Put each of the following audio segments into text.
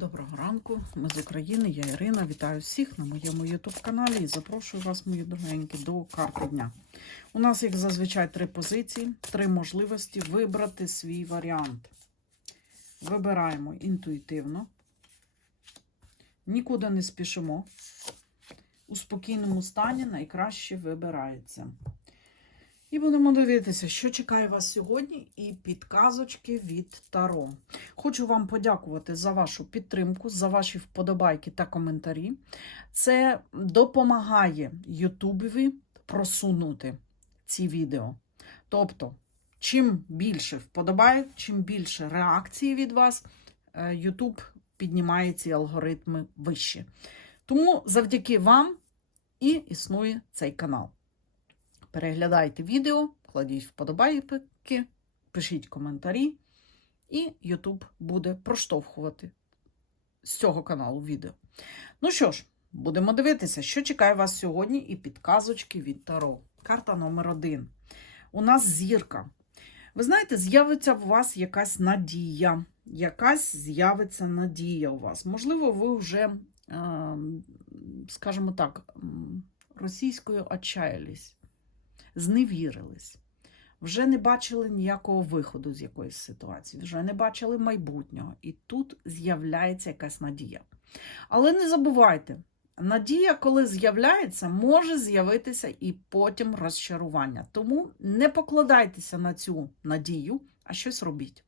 Доброго ранку, ми з України, я Ірина. Вітаю всіх на моєму YouTube-каналі і запрошую вас, мої дорогенькі, до карти дня. У нас, як зазвичай, три позиції, три можливості вибрати свій варіант. Вибираємо інтуїтивно, нікуди не спішимо. У спокійному стані найкраще вибирається. І будемо дивитися, що чекає вас сьогодні, і підказочки від Таро. Хочу вам подякувати за вашу підтримку, за ваші вподобайки та коментарі. Це допомагає Ютубові просунути ці відео. Тобто, чим більше вподобайок, чим більше реакції від вас, Ютуб піднімає ці алгоритми вище. Тому завдяки вам і існує цей канал. Переглядайте відео, кладіть вподобайки, пишіть коментарі, і YouTube буде проштовхувати з цього каналу відео. Ну що ж, будемо дивитися, що чекає вас сьогодні, і підказочки від Таро. Карта номер один. У нас зірка. Ви знаєте, з'явиться у вас якась надія. Якась з'явиться надія у вас. Можливо, ви вже, скажімо так, російською отчаялись зневірились, вже не бачили ніякого виходу з якоїсь ситуації, вже не бачили майбутнього. І тут з'являється якась надія. Але не забувайте, надія, коли з'являється, може з'явитися і потім розчарування. Тому не покладайтеся на цю надію, а щось робіть.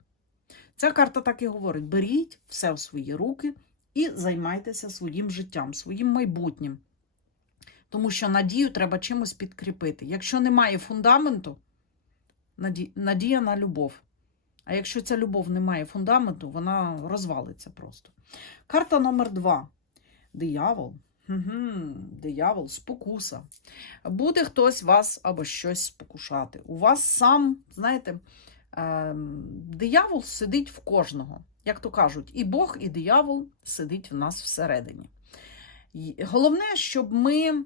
Ця карта так і говорить: беріть все в свої руки і займайтеся своїм життям, своїм майбутнім. Тому що надію треба чимось підкріпити. Якщо немає фундаменту, надія на любов. А якщо ця любов не має фундаменту, вона розвалиться просто. Карта номер два. Диявол. Угу. Диявол, спокуса. Буде хтось вас або щось спокушати. У вас сам, знаєте, е диявол сидить в кожного. Як то кажуть, і Бог, і диявол сидить в нас всередині. Головне, щоб ми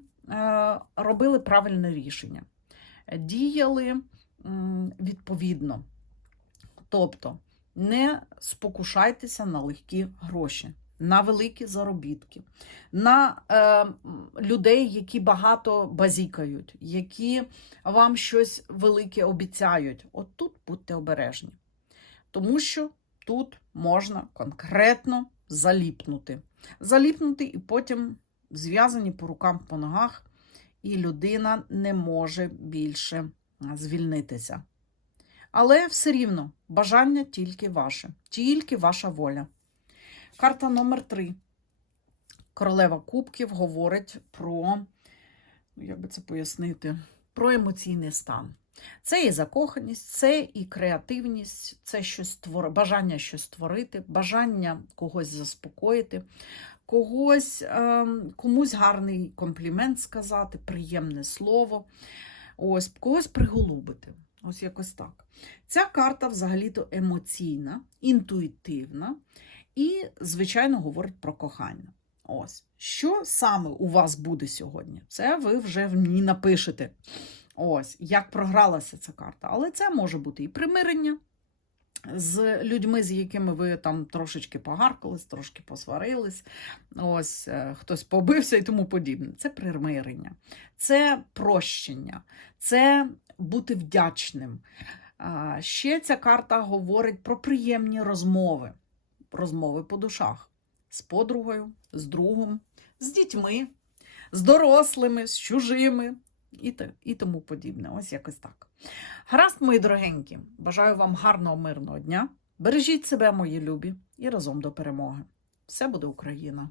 робили правильне рішення, діяли відповідно. Тобто не спокушайтеся на легкі гроші, на великі заробітки, на е, людей, які багато базікають, які вам щось велике обіцяють. От тут будьте обережні. Тому що тут можна конкретно заліпнути. Заліпнути і потім зв'язані по рукам, по ногах, і людина не може більше звільнитися. Але все рівно бажання тільки ваше, тільки ваша воля. Карта номер 3 Королева Кубків говорить про, ну, як би це пояснити, про емоційний стан. Це і закоханість, це і креативність, це щось твор... бажання щось створити, бажання когось заспокоїти, когось, ем, комусь гарний комплімент сказати, приємне слово, ось, когось приголубити. Ось якось так. Ця карта взагалі-то емоційна, інтуїтивна і, звичайно, говорить про кохання. Ось, що саме у вас буде сьогодні? Це ви вже ній напишете. Ось, як програлася ця карта. Але це може бути і примирення, з людьми, з якими ви там трошечки погаркались, трошки посварились, ось е, хтось побився і тому подібне. Це примирення, це прощення, це бути вдячним. Ще ця карта говорить про приємні розмови, розмови по душах з подругою, з другом, з дітьми, з дорослими, з чужими і і тому подібне. Ось якось так. Гаразд, мої дорогенькі, бажаю вам гарного, мирного дня. Бережіть себе, мої любі, і разом до перемоги. Все буде Україна!